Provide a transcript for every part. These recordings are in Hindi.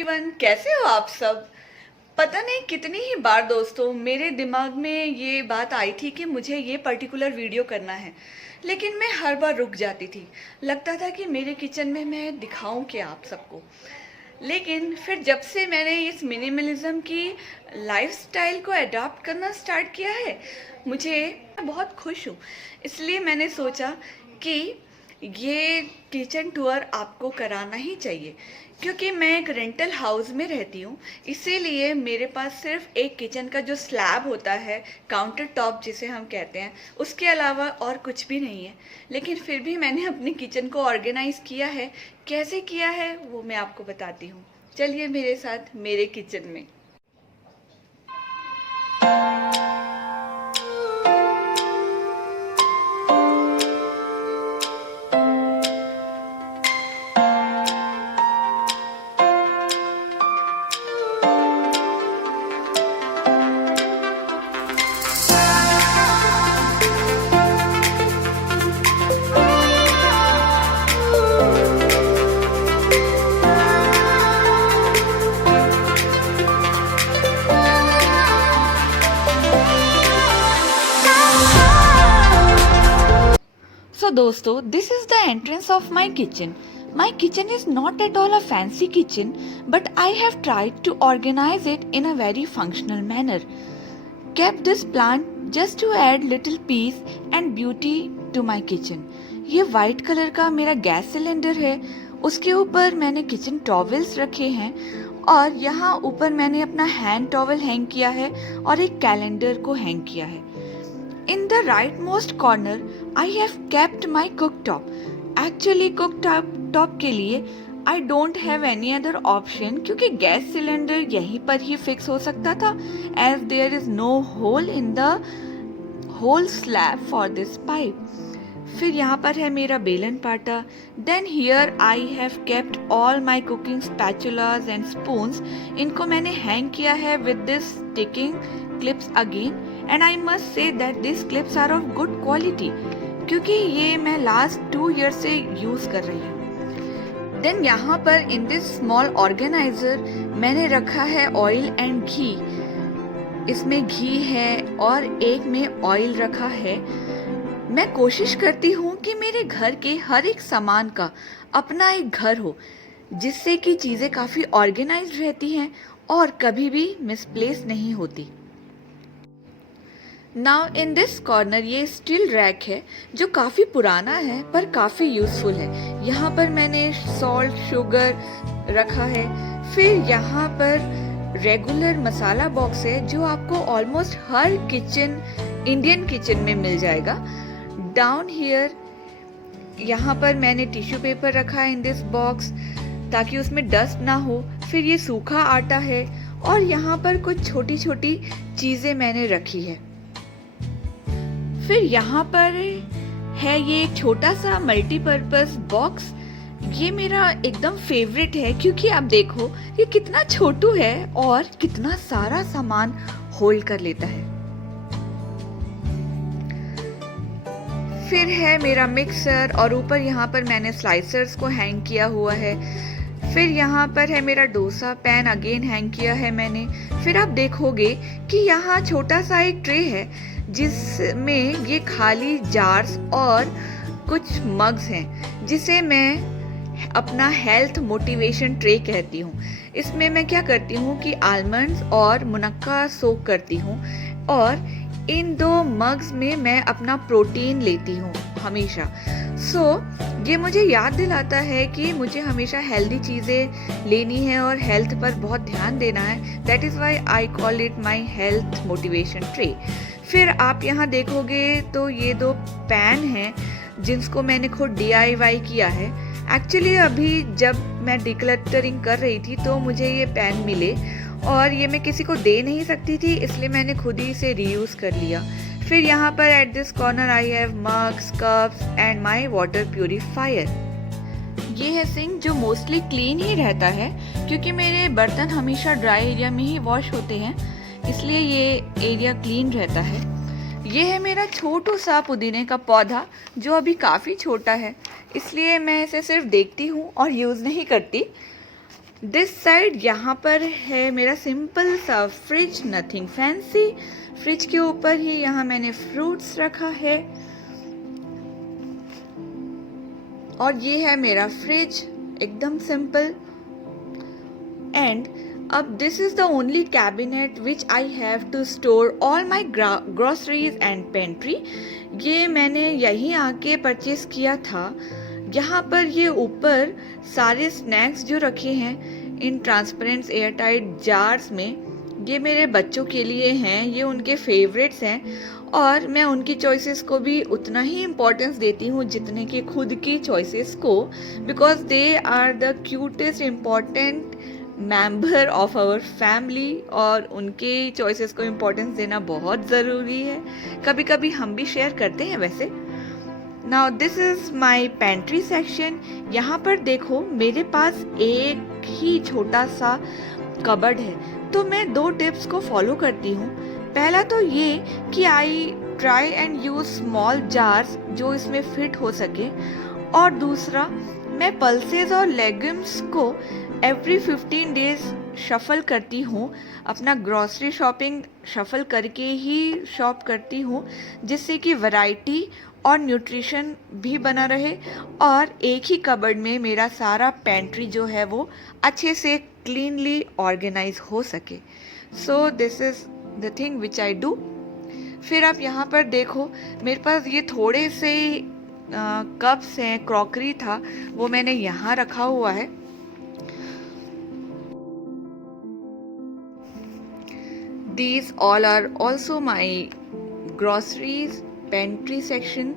एवरीवन, कैसे हो आप सब। पता नहीं कितनी ही बार दोस्तों मेरे दिमाग में ये बात आई थी कि मुझे ये पर्टिकुलर वीडियो करना है, लेकिन मैं हर बार रुक जाती थी। लगता था कि मेरे किचन में मैं दिखाऊं क्या आप सबको। लेकिन फिर जब से मैंने इस मिनिमलिज्म की लाइफस्टाइल को अडॉप्ट करना स्टार्ट किया है, मुझे बहुत खुश हूँ। इसलिए मैंने सोचा कि ये किचन टूर आपको कराना ही चाहिए, क्योंकि मैं एक रेंटल हाउस में रहती हूँ। इसीलिए मेरे पास सिर्फ एक किचन का जो स्लैब होता है, काउंटर टॉप जिसे हम कहते हैं, उसके अलावा और कुछ भी नहीं है। लेकिन फिर भी मैंने अपनी किचन को ऑर्गेनाइज किया है। कैसे किया है वो मैं आपको बताती हूँ। चलिए मेरे साथ मेरे किचन में। So दोस्तों, this is the entrance of my kitchen. My kitchen is not at all a fancy kitchen, but I have tried to organize it in a very functional manner. Kept this plant just to add little peace and beauty to my kitchen. ये वाइट कलर का मेरा गैस सिलेंडर है। उसके ऊपर मैंने किचन टॉवल्स रखे हैं और यहाँ ऊपर मैंने अपना हैंड टॉवल हैंग किया है और एक कैलेंडर को हैंग किया है। In the rightmost corner, I have kept my cooktop. Actually, cooktop के लिए I don't have any other option, क्योंकि गैस सिलेंडर यहीं पर ही फिक्स हो सकता था, as there is no hole in the whole slab for this pipe. फिर यहाँ पर है मेरा बेलन पाटा। Then here I have kept all my cooking spatulas and spoons. इनको मैंने हैंग किया है with this sticking clips again. And I must say that these clips are of good quality, क्योंकि ये मैं last 2 years से यूज कर रही हूँ। Then यहाँ पर in this small organizer मैंने रखा है ऑयल एंड घी। इसमें घी है और एक में ऑयल रखा है। मैं कोशिश करती हूँ कि मेरे घर के हर एक सामान का अपना एक घर हो, जिससे कि चीज़ें काफ़ी ऑर्गेनाइज्ड रहती हैं और कभी भी मिसप्लेस नहीं होती। नाउ इन दिस कॉर्नर ये स्टील रैक है जो काफ़ी पुराना है पर काफ़ी यूज़फुल है। यहाँ पर मैंने सॉल्ट शुगर रखा है। फिर यहाँ पर रेगुलर मसाला बॉक्स है जो आपको ऑलमोस्ट हर किचन, इंडियन किचन में मिल जाएगा। डाउन हियर यहाँ पर मैंने टिश्यू पेपर रखा है इन दिस बॉक्स, ताकि उसमें डस्ट ना हो। फिर ये सूखा आटा है और यहाँ पर कुछ छोटी छोटी चीज़ें मैंने रखी है। फिर यहाँ पर है ये एक छोटा सा मल्टीपर्पस बॉक्स। ये मेरा एकदम फेवरेट है, क्योंकि आप देखो ये कितना छोटू है और कितना सारा सामान होल्ड कर लेता है। फिर है मेरा मिक्सर और ऊपर यहाँ पर मैंने स्लाइसर्स को हैंग किया हुआ है। फिर यहाँ पर है मेरा डोसा पैन, अगेन हैंग किया है मैंने। फिर आप देखोगे कि यहाँ छोटा सा एक ट्रे है जिसमें ये खाली जार्स और कुछ मग्स हैं, जिसे मैं अपना हेल्थ मोटिवेशन ट्रे कहती हूँ। इसमें मैं क्या करती हूँ कि आलमंड्स और मुनक्का सोक करती हूँ और इन 2 मग्स में मैं अपना प्रोटीन लेती हूँ हमेशा। ये मुझे याद दिलाता है कि मुझे हमेशा हेल्दी चीज़ें लेनी है और हेल्थ पर बहुत ध्यान देना है। That is Y I call it my health motivation tray. फिर आप यहाँ देखोगे तो ये 2 पैन हैं जिनको मैंने खुद DIY किया है। एक्चुअली अभी जब मैं डिक्लटरिंग कर रही थी तो मुझे ये पैन मिले और ये मैं किसी को दे नहीं सकती थी, इसलिए मैंने खुद ही इसे रीयूज़ कर लिया। फिर यहाँ पर at this corner I have mugs, cups and my water purifier. ये है सिंक जो मोस्टली क्लीन ही रहता है, क्योंकि मेरे बर्तन हमेशा ड्राई एरिया में ही वॉश होते हैं, इसलिए ये एरिया क्लीन रहता है। ये है मेरा छोटू सा पुदीने का पौधा जो अभी काफ़ी छोटा है, इसलिए मैं इसे सिर्फ देखती हूँ और यूज़ नहीं करती। दिस साइड यहाँ पर है मेरा सिंपल सा फ्रिज, नथिंग फैंसी। फ्रिज के ऊपर ही यहाँ मैंने फ्रूट्स रखा है और ये है मेरा फ्रिज, एकदम सिंपल। एंड अब this is the only cabinet which I have to store all my groceries and pantry. ये मैंने यहीं आके परचेज किया था। यहाँ पर ये ऊपर सारे स्नैक्स जो रखे हैं इन ट्रांसपेरेंट एयरटाइट जार्स में, ये मेरे बच्चों के लिए हैं, ये उनके फेवरेट्स हैं और मैं उनकी चॉइसेस को भी उतना ही इम्पोर्टेंस देती हूँ जितने कि खुद की चॉइसेस को, because they are the cutest important member of our family और उनके चॉइसेस को इम्पोर्टेंस देना बहुत ज़रूरी है। कभी कभी हम भी शेयर करते हैं वैसे। Now this is my pantry section. यहाँ पर देखो मेरे पास एक ही छोटा सा कबर्ड है, तो मैं 2 टिप्स को फॉलो करती हूँ। पहला तो ये कि I try and use small jars जो इसमें फिट हो सके, और दूसरा मैं पल्सेस और लेग्यूम्स को एवरी 15 डेज शफल करती हूँ। अपना ग्रॉसरी शॉपिंग शफल करके ही शॉप करती हूँ, जिससे कि वैरायटी और न्यूट्रिशन भी बना रहे और एक ही कबर्ड में मेरा सारा पेंट्री जो है वो अच्छे से क्लीनली ऑर्गेनाइज हो सके। So this is the thing which I do. फिर आप यहाँ पर देखो मेरे पास ये थोड़े से कप्स हैं, क्रॉकरी था, वो मैंने यहाँ रखा हुआ है। These all are also my groceries, pantry section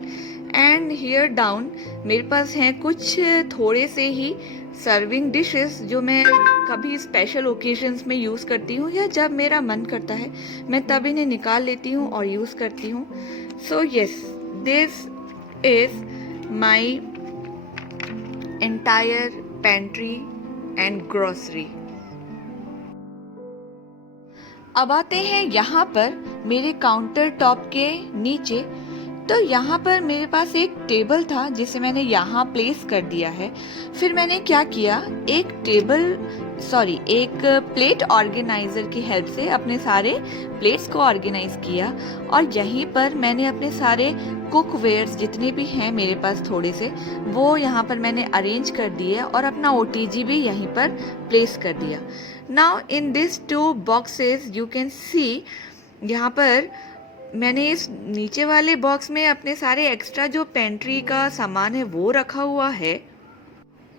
and here down मेरे पास हैं कुछ थोड़े से ही सर्विंग डिशेस जो मैं कभी स्पेशल ओकेजन्स में यूज़ करती हूँ या जब मेरा मन करता है मैं तब इन्हें निकाल लेती हूँ और यूज़ करती हूँ। So yes, this is my entire pantry and grocery. अब आते हैं यहाँ पर मेरे काउंटर टॉप के नीचे। तो यहाँ पर मेरे पास एक टेबल था जिसे मैंने यहाँ प्लेस कर दिया है। फिर मैंने क्या किया, एक प्लेट ऑर्गेनाइजर की हेल्प से अपने सारे प्लेट्स को ऑर्गेनाइज किया और यहीं पर मैंने अपने सारे कुकवेयर्स जितने भी हैं मेरे पास थोड़े से, वो यहाँ पर मैंने अरेंज कर दिए और अपना OTG भी यहीं पर प्लेस कर दिया। Now in this 2 boxes you can see, यहाँ पर मैंने इस नीचे वाले बॉक्स में अपने सारे एक्स्ट्रा जो पेंट्री का सामान है वो रखा हुआ है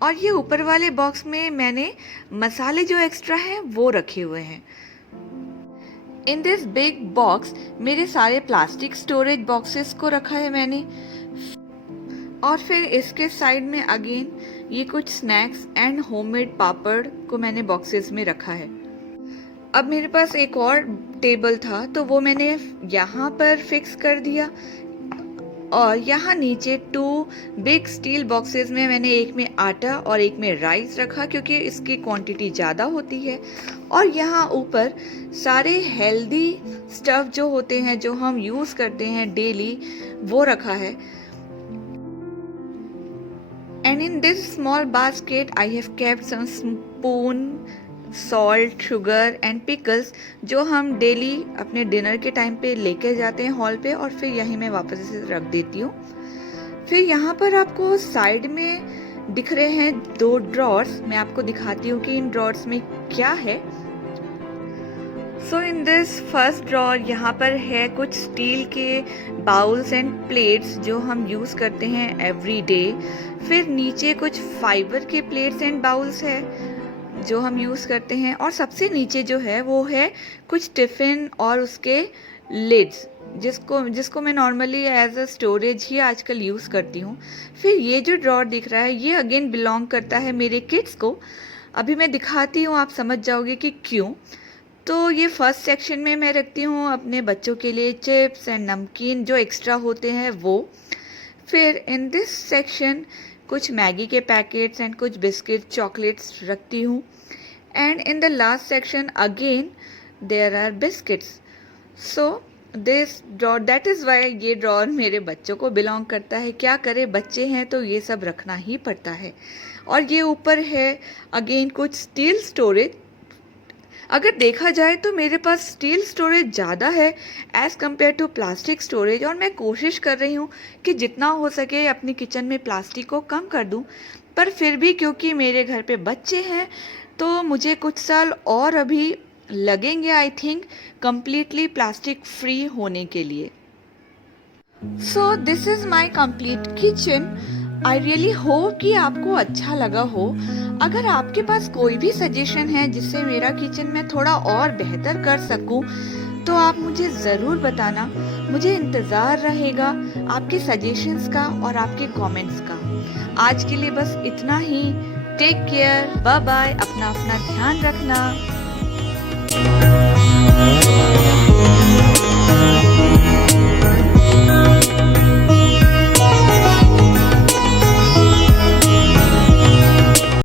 और ये ऊपर वाले बॉक्स में मैंने मसाले जो एक्स्ट्रा हैं वो रखे हुए हैं। इन दिस बिग बॉक्स मेरे सारे प्लास्टिक स्टोरेज बॉक्सेस को रखा है मैंने, और फिर इसके साइड में अगेन ये कुछ स्नैक्स एंड होममेड पापड़ को मैंने बॉक्सेस में रखा है। अब मेरे पास एक और टेबल था तो वो मैंने यहाँ पर फिक्स कर दिया और यहाँ नीचे 2 बिग स्टील बॉक्सेस में मैंने एक में आटा और एक में राइस रखा क्योंकि इसकी क्वांटिटी ज़्यादा होती है, और यहाँ ऊपर सारे हेल्दी स्टफ जो होते हैं जो हम यूज़ करते हैं डेली वो रखा है। And in this small basket I have kept some spoon, salt, sugar and pickles जो हम डेली अपने डिनर के टाइम पे लेके जाते हैं हॉल पे और फिर यहीं मैं वापस इसे रख देती हूँ। फिर यहाँ पर आपको साइड में दिख रहे हैं 2 ड्रॉर्स, मैं आपको दिखाती हूँ कि इन ड्रॉर्स में क्या है। सो इन दिस फर्स्ट ड्रॉर यहाँ पर है कुछ स्टील के बाउल्स एंड प्लेट्स जो हम यूज़ करते हैं एवरी डे। फिर नीचे कुछ फाइबर के प्लेट्स एंड बाउल्स है जो हम यूज़ करते हैं, और सबसे नीचे जो है वो है कुछ टिफ़िन और उसके लिड्स जिसको मैं नॉर्मली एज अ स्टोरेज ही आजकल यूज़ करती हूँ। फिर ये जो ड्रॉर दिख रहा है ये अगेन बिलोंग करता है मेरे किड्स को। अभी मैं दिखाती हूँ, आप समझ जाओगे कि क्यों। तो ये फर्स्ट सेक्शन में मैं रखती हूँ अपने बच्चों के लिए चिप्स एंड नमकीन जो एक्स्ट्रा होते हैं वो। फिर इन दिस सेक्शन कुछ मैगी के पैकेट्स एंड कुछ बिस्किट चॉकलेट्स रखती हूँ। And in the last section again there are biscuits. So this drawer, that is why ये ड्रॉर मेरे बच्चों को बिलोंग करता है। क्या करे, बच्चे हैं तो ये सब रखना ही पड़ता है। और ये ऊपर है अगेन कुछ स्टील स्टोरेज। अगर देखा जाए तो मेरे पास स्टील स्टोरेज ज़्यादा है as compare to plastic storage, और मैं कोशिश कर रही हूँ कि जितना हो सके अपनी किचन में प्लास्टिक को कम कर दूँ। पर फिर भी क्योंकि मेरे घर पे बच्चे हैं तो मुझे कुछ साल और अभी लगेंगे I think completely plastic free होने के लिए। So this is my complete kitchen. I really hope कि आपको अच्छा लगा हो। अगर आपके पास कोई भी सजेशन है जिससे मेरा किचन में थोड़ा और बेहतर कर सकूं, तो आप मुझे ज़रूर बताना। मुझे इंतज़ार रहेगा आपके सजेशंस का और आपके कमेंट्स का। आज के लिए बस इतना ही। टेक केयर, बाय बाय, अपना ध्यान रखना।